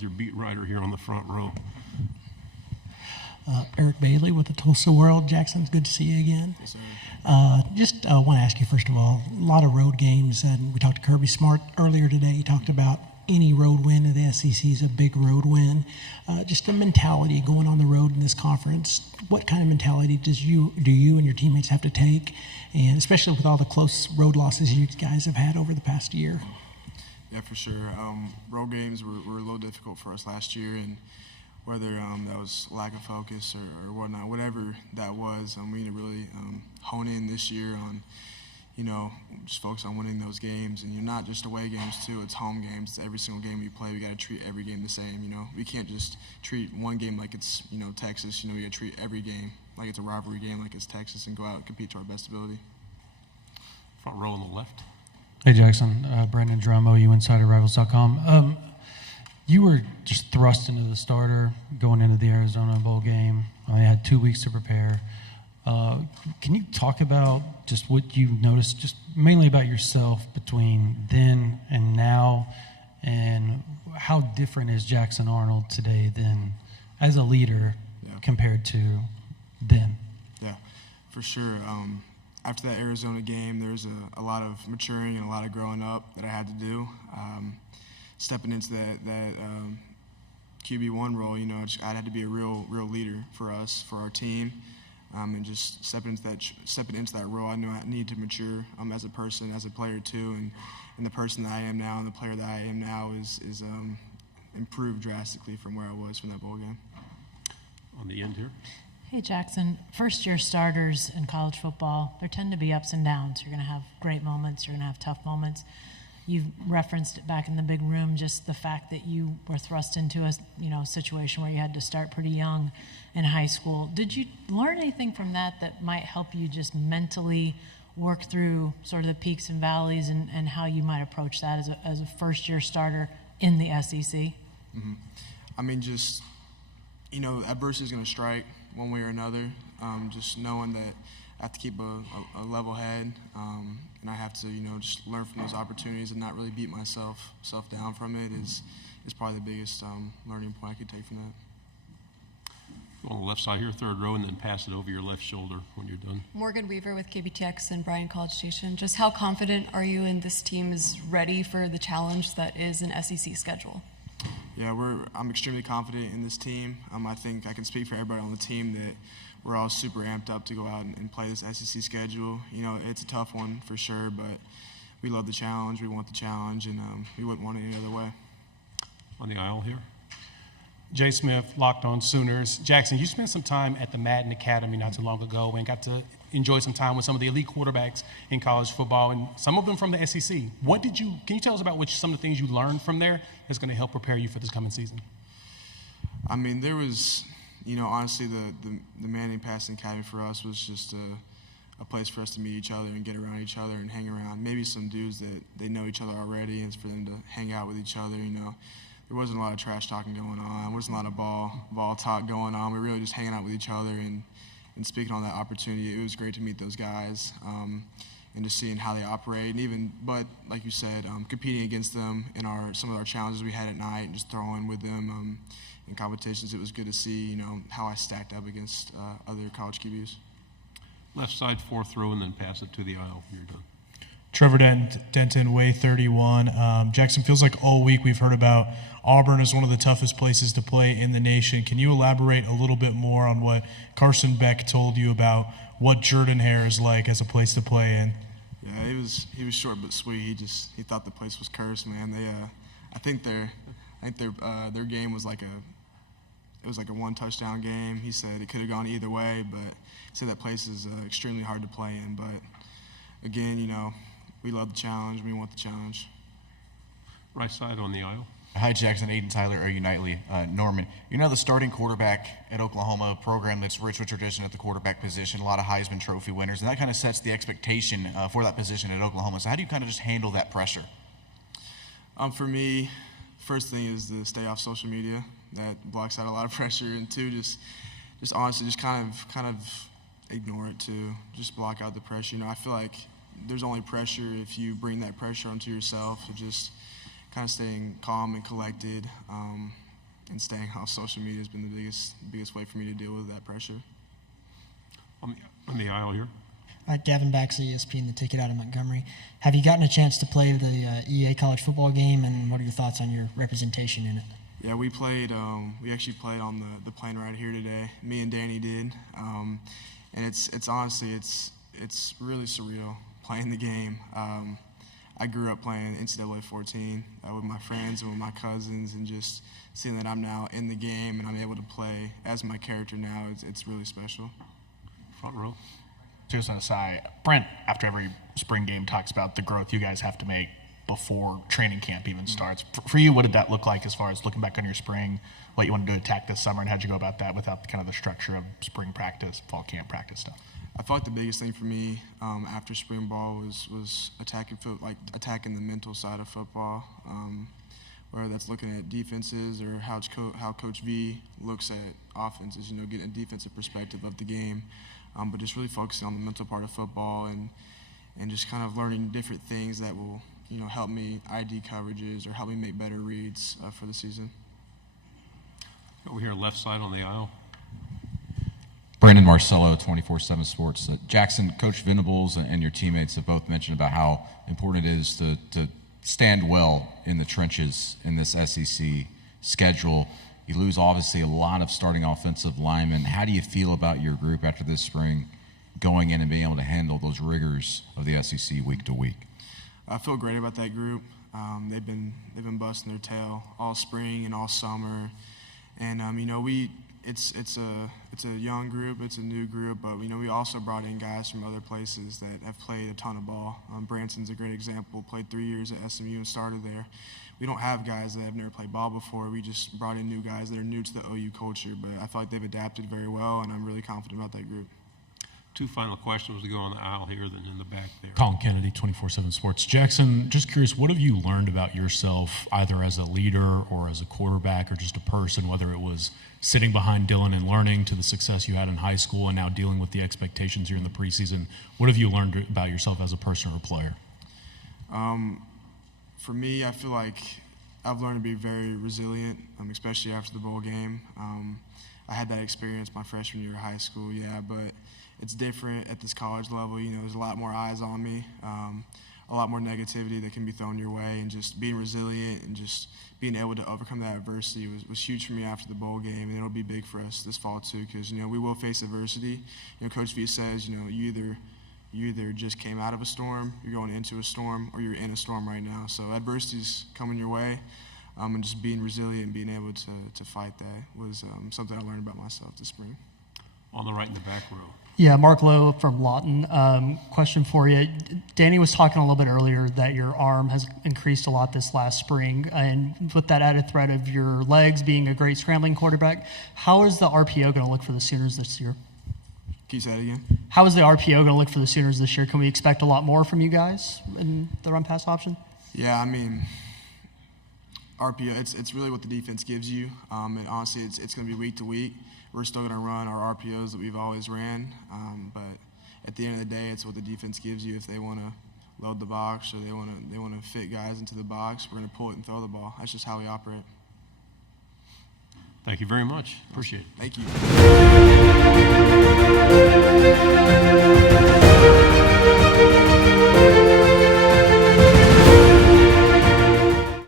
Your beat writer here on the front row. Eric Bailey with the Tulsa World. Jackson, it's good to see you again. Yes, sir. Just want to ask you, first of all, a lot of road games, and we talked to Kirby Smart earlier today. He talked about any road win in the SEC is a big road win. Just the mentality going on the road in this conference, what kind of mentality do you and your teammates have to take, and especially with all the close road losses you guys have had over the past year? Yeah, for sure. Road games were a little difficult for us last year, and whether that was lack of focus or whatnot, whatever that was, we need to really hone in this year on, just focus on winning those games. And not just away games too, it's home games. Every single game we play, we got to treat every game the same. We can't just treat one game like it's, Texas. We got to treat every game like it's a rivalry game, like it's Texas, and go out and compete to our best ability. Front row on the left. Hey, Jackson. Brandon Drum, OUinsiderRivals.com. You were just thrust into the starter going into the Arizona Bowl game. I had 2 weeks to prepare. Can you talk about just what you noticed, just mainly about yourself between then and now, and how different is Jackson Arnold today than as a leader compared to then? Yeah, for sure. After that Arizona game, there was a lot of maturing and a lot of growing up that I had to do. Stepping into that QB1 role, I had to be a real leader for us, for our team, and just stepping into that role. I knew I needed to mature as a person, as a player too, and the person that I am now and the player that I am now is improved drastically from where I was from that bowl game. On the end here. Hey, Jackson, first-year starters in college football, there tend to be ups and downs. You're going to have great moments. You're going to have tough moments. You've referenced it back in the big room, just the fact that you were thrust into a situation where you had to start pretty young in high school. Did you learn anything from that might help you just mentally work through sort of the peaks and valleys and how you might approach that as a first-year starter in the SEC? Mm-hmm. Just, adversity is going to strike one way or another. Just knowing that I have to keep a level head, and I have to, just learn from those opportunities and not really beat myself down from it is probably the biggest learning point I could take from that. On the left side here, third row, and then pass it over your left shoulder when you're done. Morgan Weaver with KBTX and Bryan College Station. Just how confident are you in this team is ready for the challenge that is an SEC schedule? Yeah, I'm extremely confident in this team. I think I can speak for everybody on the team that we're all super amped up to go out and play this SEC schedule. It's a tough one for sure, but we love the challenge. We want the challenge, and we wouldn't want it any other way. On the aisle here. Jay Smith, Locked On Sooners. Jackson, you spent some time at the Madden Academy not too long ago and got to enjoy some time with some of the elite quarterbacks in college football, and some of them from the SEC. Can you tell us about some of the things you learned from there that's going to help prepare you for this coming season? There was, honestly, the Manning Passing Academy for us was just a place for us to meet each other and get around each other and hang around. Maybe some dudes that they know each other already, and it's for them to hang out with each other, There wasn't a lot of trash talking going on. There wasn't a lot of ball talk going on. We were really just hanging out with each other and speaking on that opportunity. It was great to meet those guys and just seeing how they operate. But like you said, competing against them in some of our challenges we had at night and just throwing with them in competitions. It was good to see, how I stacked up against other college QBs. Left side, fourth row, and then pass it to the aisle. You're done. Trevor Denton, Way 31. Jackson, feels like all week we've heard about Auburn as one of the toughest places to play in the nation. Can you elaborate a little bit more on what Carson Beck told you about what Jordan-Hare is like as a place to play in? Yeah, he was short but sweet. He thought the place was cursed, man. I think their game was like a one touchdown game. He said it could have gone either way, but he said that place is extremely hard to play in. But again, we love the challenge. We want the challenge. Right side on the aisle. Hi, Jackson. Aiden Tyler, OU Nightly. Norman, you're now the starting quarterback at Oklahoma, a program that's rich with tradition at the quarterback position, a lot of Heisman Trophy winners, and that kind of sets the expectation for that position at Oklahoma. So how do you kind of just handle that pressure? For me, first thing is to stay off social media. That blocks out a lot of pressure. And two, just honestly, just kind of ignore it too. Just block out the pressure. I feel like there's only pressure if you bring that pressure onto yourself. So just kind of staying calm and collected, and staying off social media has been the biggest way for me to deal with that pressure. On the aisle here. Gavin Baxley, ESPN, the ticket out of Montgomery. Have you gotten a chance to play the EA college football game, and what are your thoughts on your representation in it? Yeah, we played. We actually played on the plane right here today. Me and Danny did, and it's honestly it's really surreal playing the game. I grew up playing NCAA 14 with my friends and with my cousins, and just seeing that I'm now in the game and I'm able to play as my character now, it's really special. Front row. Just an aside, Brent, after every spring game, talks about the growth you guys have to make before training camp even starts. For you, what did that look like as far as looking back on your spring, what you wanted to attack this summer, and how'd you go about that without kind of the structure of spring practice, fall camp practice stuff? I felt like the biggest thing for me after spring ball was attacking the mental side of football, whether that's looking at defenses or how Coach V looks at offenses. Getting a defensive perspective of the game, but just really focusing on the mental part of football and just kind of learning different things that will help me ID coverages or help me make better reads for the season. Over here, left side on the aisle. Brandon Marcello, 24/7 Sports. Jackson, Coach Venables and your teammates have both mentioned about how important it is to stand well in the trenches in this SEC schedule. You lose, obviously, a lot of starting offensive linemen. How do you feel about your group after this spring going in and being able to handle those rigors of the SEC week to week? I feel great about that group. They've been busting their tail all spring and all summer, and it's a young group, it's a new group, but we also brought in guys from other places that have played a ton of ball. Branson's a great example. Played 3 years at SMU and started there. We don't have guys that have never played ball before. We just brought in new guys that are new to the OU culture, but I feel like they've adapted very well, and I'm really confident about that group. Two final questions to go on the aisle here, then in the back there. Colin Kennedy, 24/7 Sports. Jackson, just curious, what have you learned about yourself, either as a leader or as a quarterback or just a person, whether it was sitting behind Dylan and learning to the success you had in high school and now dealing with the expectations here in the preseason? What have you learned about yourself as a person or a player? For me, I feel like I've learned to be very resilient, especially after the bowl game. I had that experience my freshman year of high school, but it's different at this college level. There's a lot more eyes on me, a lot more negativity that can be thrown your way, and just being resilient and just being able to overcome that adversity was huge for me after the bowl game, and it'll be big for us this fall too, because we will face adversity. Coach V says you either just came out of a storm, you're going into a storm, or you're in a storm right now. So adversity's coming your way, and just being resilient and being able to fight that was something I learned about myself this spring. On the right in the back row. Yeah, Mark Lowe from Lawton. Question for you. Danny was talking a little bit earlier that your arm has increased a lot this last spring, and with that added threat of your legs being a great scrambling quarterback, how is the RPO going to look for the Sooners this year? Can you say that again? How is the RPO going to look for the Sooners this year? Can we expect a lot more from you guys in the run-pass option? Yeah, RPO, it's really what the defense gives you. And honestly, it's going to be week to week. We're still going to run our RPOs that we've always ran. But at the end of the day, it's what the defense gives you. If they want to load the box or they want to fit guys into the box, we're going to pull it and throw the ball. That's just how we operate. Thank you very much. Appreciate it. Thank you.